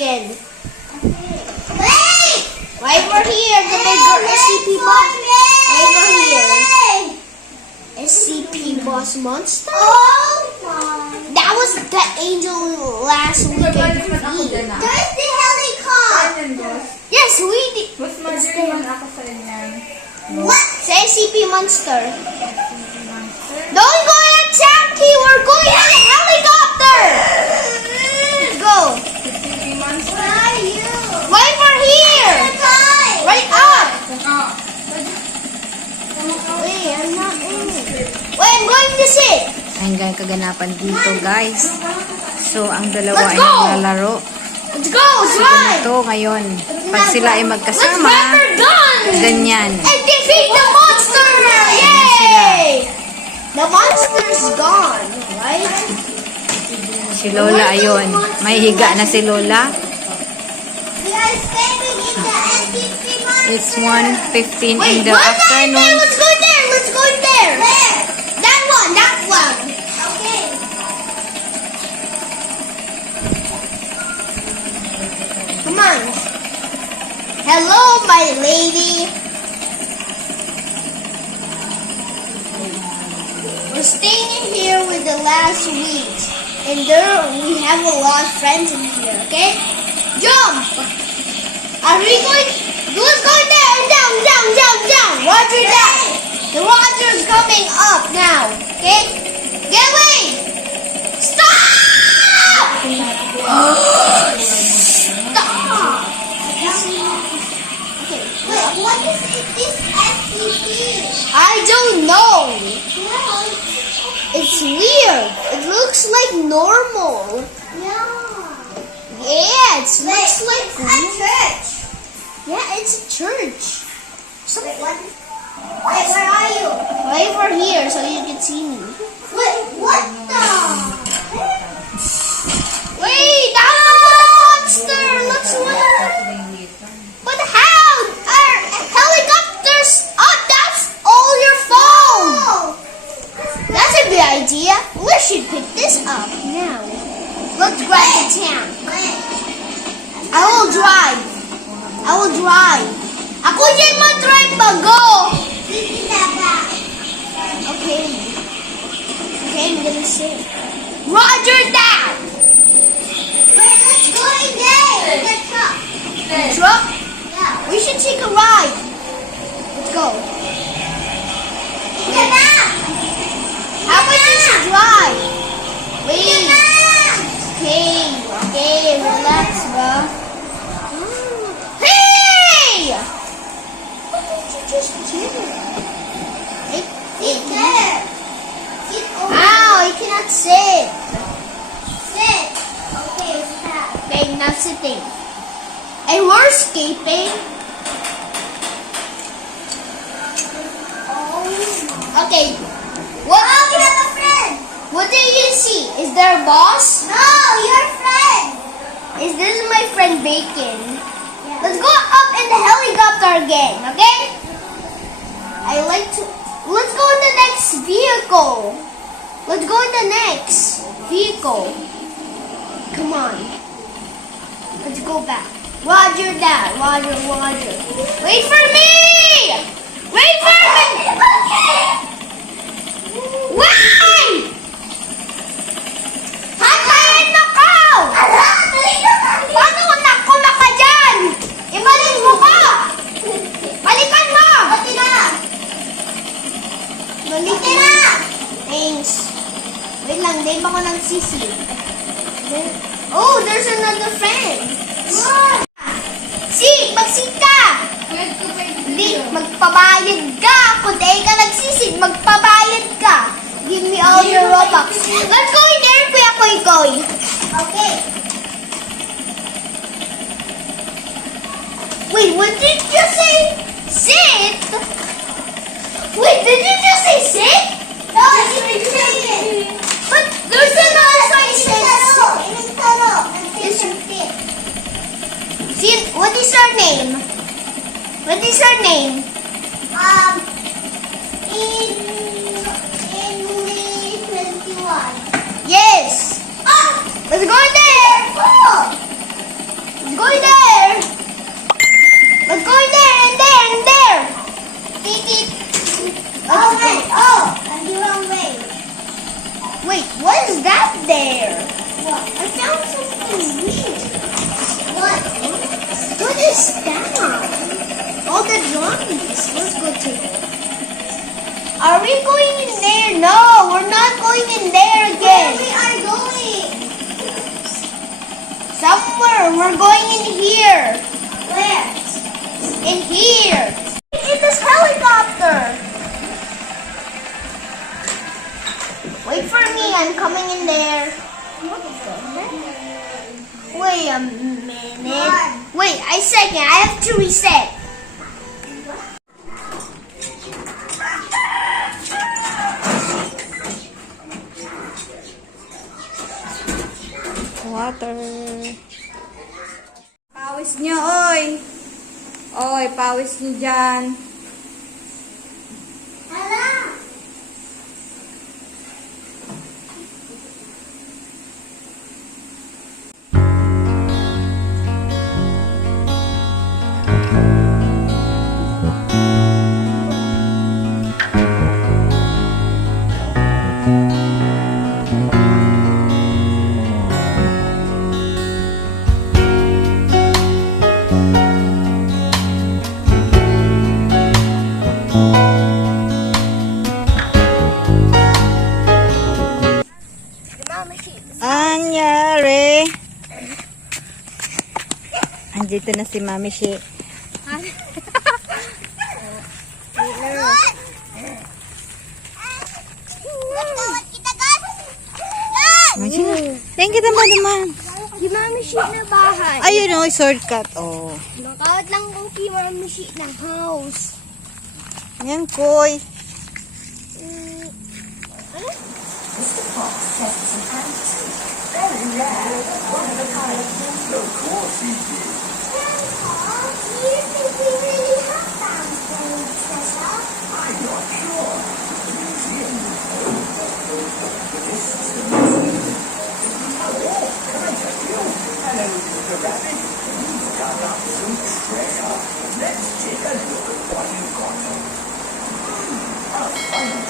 again. Wait! Right over here, the big SCP boss. Right over here. SCP boss monster? Oh my. That was the angel last week. There's the helicopter. Yes, we did. Mas mag-iwan ako sa inyan. What? Sa SCP monster. Don't go in a taxi. We're going in a helicopter. Let's go. Where are you? Right over here. Right up. Wait, I'm not in it. Wait, I'm going to sit. Ayun guys, kaganapan dito guys. So, ang dalawa Let's ay go! naglalaro. Let's go. Let's run. Ito ngayon, pag sila ay Let's magkasama, grab our gun. ganyan. And defeat the monster. Yay! The monster's gone, right? Si Lola, ayun. May higa na si Lola. We are standing in the SCP monster. It's 1:15 Wait, in the what's that there? afternoon. Let's go there. Let's go there. Where? That one. That one. Okay. Come on. Hello, my lady. We're staying in here with the last weeks. And there we have a lot of friends in here, okay? Jump! Are we going? Let's go there! Down, down, down, down! Roger that! The Roger's coming up now, okay? Get away! Stop! Stop! Okay. Wait, what is this SCP? I don't know. Well, It's weird. It looks like normal. yeah. Yeah, it Wait, looks like it's a church. yeah, it's a church. Wait, what? Wait, where are you? Right over here, so you can see me. Wait, what the? Wait, that's a monster. Let's run. But how? Our helicopters. Oh, that's all your phone. Oh, That's a good idea. We should pick this up now. Let's grab the tank. wait. I will drive. I will drive. Ako dyan mag-drive ba? Go! Give me that back. Okay. Okay, I'm gonna sit. Roger that! Wait, let's go in there. In the truck. Truck? Yeah. We should take a ride. Let's go. In the back. How about you should drive? In the Wait. back. Okay. Okay, relax, bro. Hey! What did you just do? Hey, Sit there. Sit over. Ow, I cannot sit. Sit. Okay, stop. Okay, now sitting. And we're escaping. Oh. Okay. What? Oh, we have a friend. What do you see? Is there a boss? No, your friend. Is this my friend Bacon? Let's go up in the helicopter again, okay? I like to. Let's go in the next vehicle. Let's go in the next vehicle. Come on. Let's go back. Roger that. Roger, Roger. Wait for me! Wait for me! Why? Patayin na ka! Paano nakula ka dyan? Ibalik mo ka! Balikan mo! Okay na. Balikan na! Thanks. Wait lang, di ba ko nagsisi? Oh, there's another friend. Sig, magsig ka! Hindi, magpabayad ka! Kung di ka nagsisig, magpabayad ka! Give me all your Robux. Let's go in there, Kuya Koy Koy. Okay. Wait, what did you say? Sit? Wait, did you just say sit? No, I didn't say it. But there's another sign that says sit. sit. What is your name? What is your name? In May 21. Yes. Ah! Let's go there. Oh! go there. Let's go there and there and there. Beep, beep. Oh, wait. Oh, I'm the wrong way. Wait, what is that there? What? I found something weird. What? What is that? All the drawings. Let's go take it. Are we going in there? No, we're not going in there Where again. we are going? Somewhere. We're going in here. Where? In here. In this helicopter. Wait for me. I'm coming in there. Wait a minute. Wait a second. I have to reset. Water. Pawis niyo, oy. Oy, pawis niyo dyan. Hala! Anyari. Andito na si Mami Shi. Nagtawad kita, guys! Thank you naman. Di Mami Shi na bahay. Ayun o, shortcut. Oh. Nakawat lang ko kay Mami Shi ng house. Yan, koy. Do you think we really have found things special?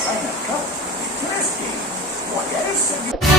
China cup. Interesting. What else have you...